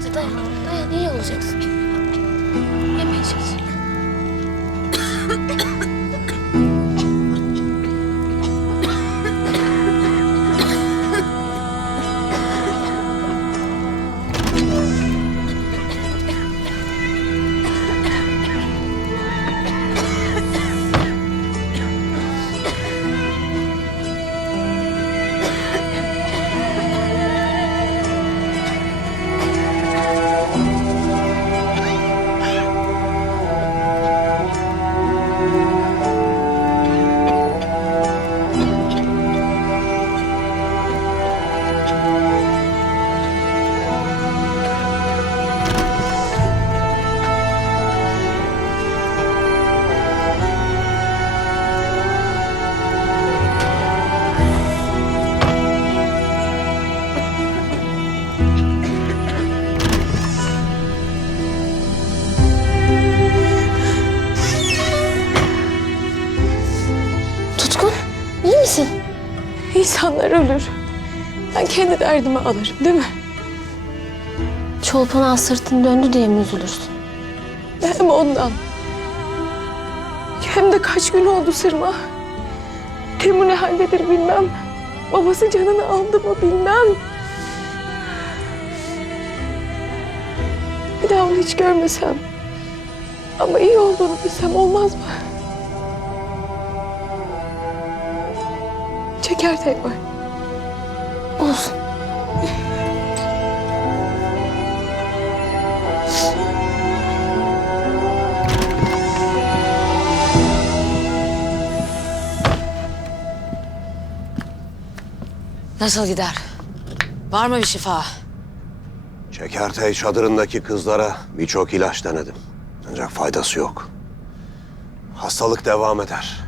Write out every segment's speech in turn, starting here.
Hadi dayan. Dayan iyi olacaksın. Yemeyeceksin. İnsanlar ölür. Ben kendi derdimi alırım değil mi? Çolpana sırtın döndü diye mi üzülürsün? Hem ondan. Hem de kaç gün oldu sırma. Temu ne haldedir bilmem. Babası canını aldı mı bilmem. Bir daha onu hiç görmesem. Ama iyi olduğunu bilsem olmaz mı? Çeker tek var. Olsun. Nasıl gider? Var mı bir şifa? Çekertey çadırındaki kızlara birçok ilaç denedim. Ancak faydası yok. Hastalık devam eder.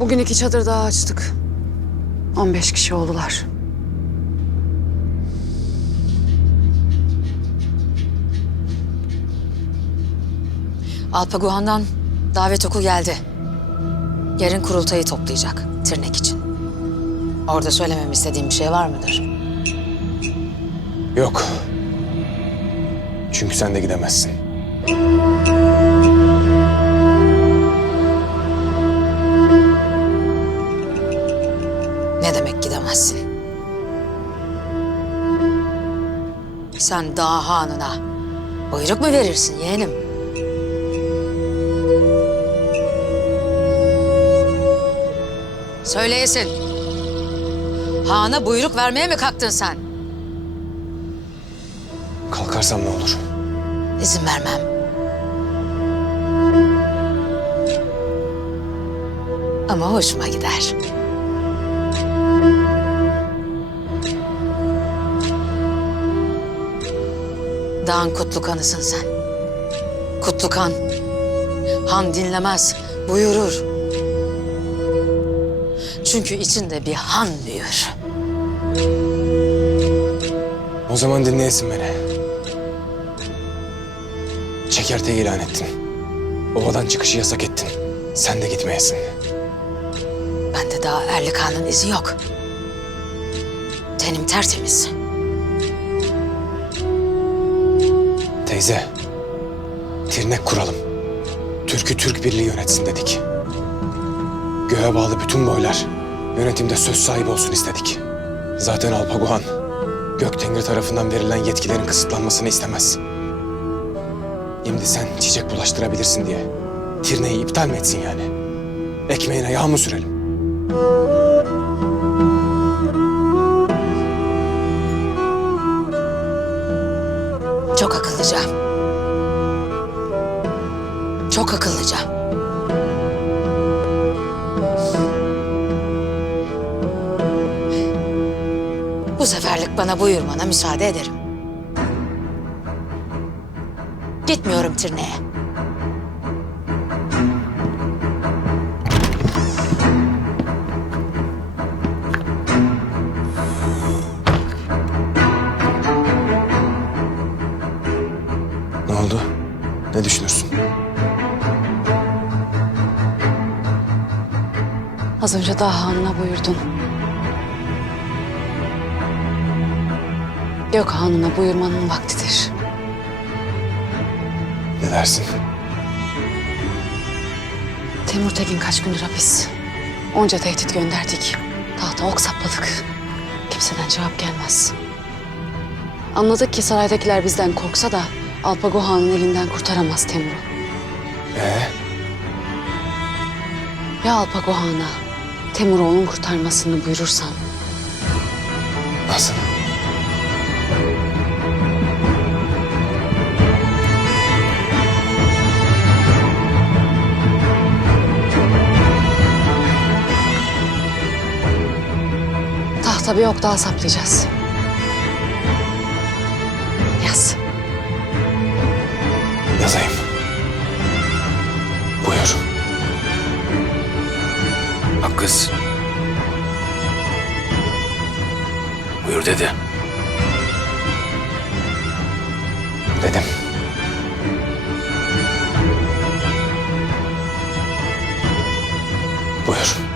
Bugün iki çadır daha açtık. 15 kişi oldular. Alpaguhan'dan davet oku geldi. Yarın kurultayı toplayacak Tirnek için. Orada söylememi istediğim bir şey var mıdır? Yok. Çünkü sen de gidemezsin. Ne demek gidemezsin? Sen dağ hanına buyruk mu verirsin yeğenim? Söyleyesin. Hana buyruk vermeye mi kalktın sen? Kalkarsam ne olur? İzin vermem. Ama hoşuma gider. Dağın kutlukanısın sen. Kutlukan. Han dinlemez, buyurur. Çünkü içinde bir han büyür. O zaman dinleyesin beni. Çekerteyi ilan ettin. Ovadan çıkışı yasak ettin. Sen de gitmeyesin. Bende daha erlik hanın izi yok. Tenim tertemiz. Teyze, tirnek kuralım. Türk'ü Türk Birliği yönetsin dedik. Göğe bağlı bütün boylar yönetimde söz sahibi olsun istedik. Zaten Alpaguhan, Göktengri tarafından verilen yetkilerin kısıtlanmasını istemez. Şimdi sen çiçek bulaştırabilirsin diye Tirneyi iptal mi etsin yani? Ekmeğine yağ mı sürelim? Akıllıca. Çok akıllıca. Bu seferlik bana buyurmana müsaade ederim. Gitmiyorum Tirne'ye. Ne düşünürsün? Az önce daha Han'la buyurdun. Gök Hanı'na buyurmanın vaktidir. Ne dersin? Temur Tekin kaç gündür hapis. Onca tehdit gönderdik. Tahta ok sapladık. Kimseden cevap gelmez. Anladık ki saraydakiler bizden korksa da Alpago Han'ın elinden kurtaramaz Temur'u. Ee, Ya Alpago Han'a Temur'u onun kurtarmasını buyurursan nasıl? tahta bir ok daha saplayacağız. Dedi. Dedim. Buyur.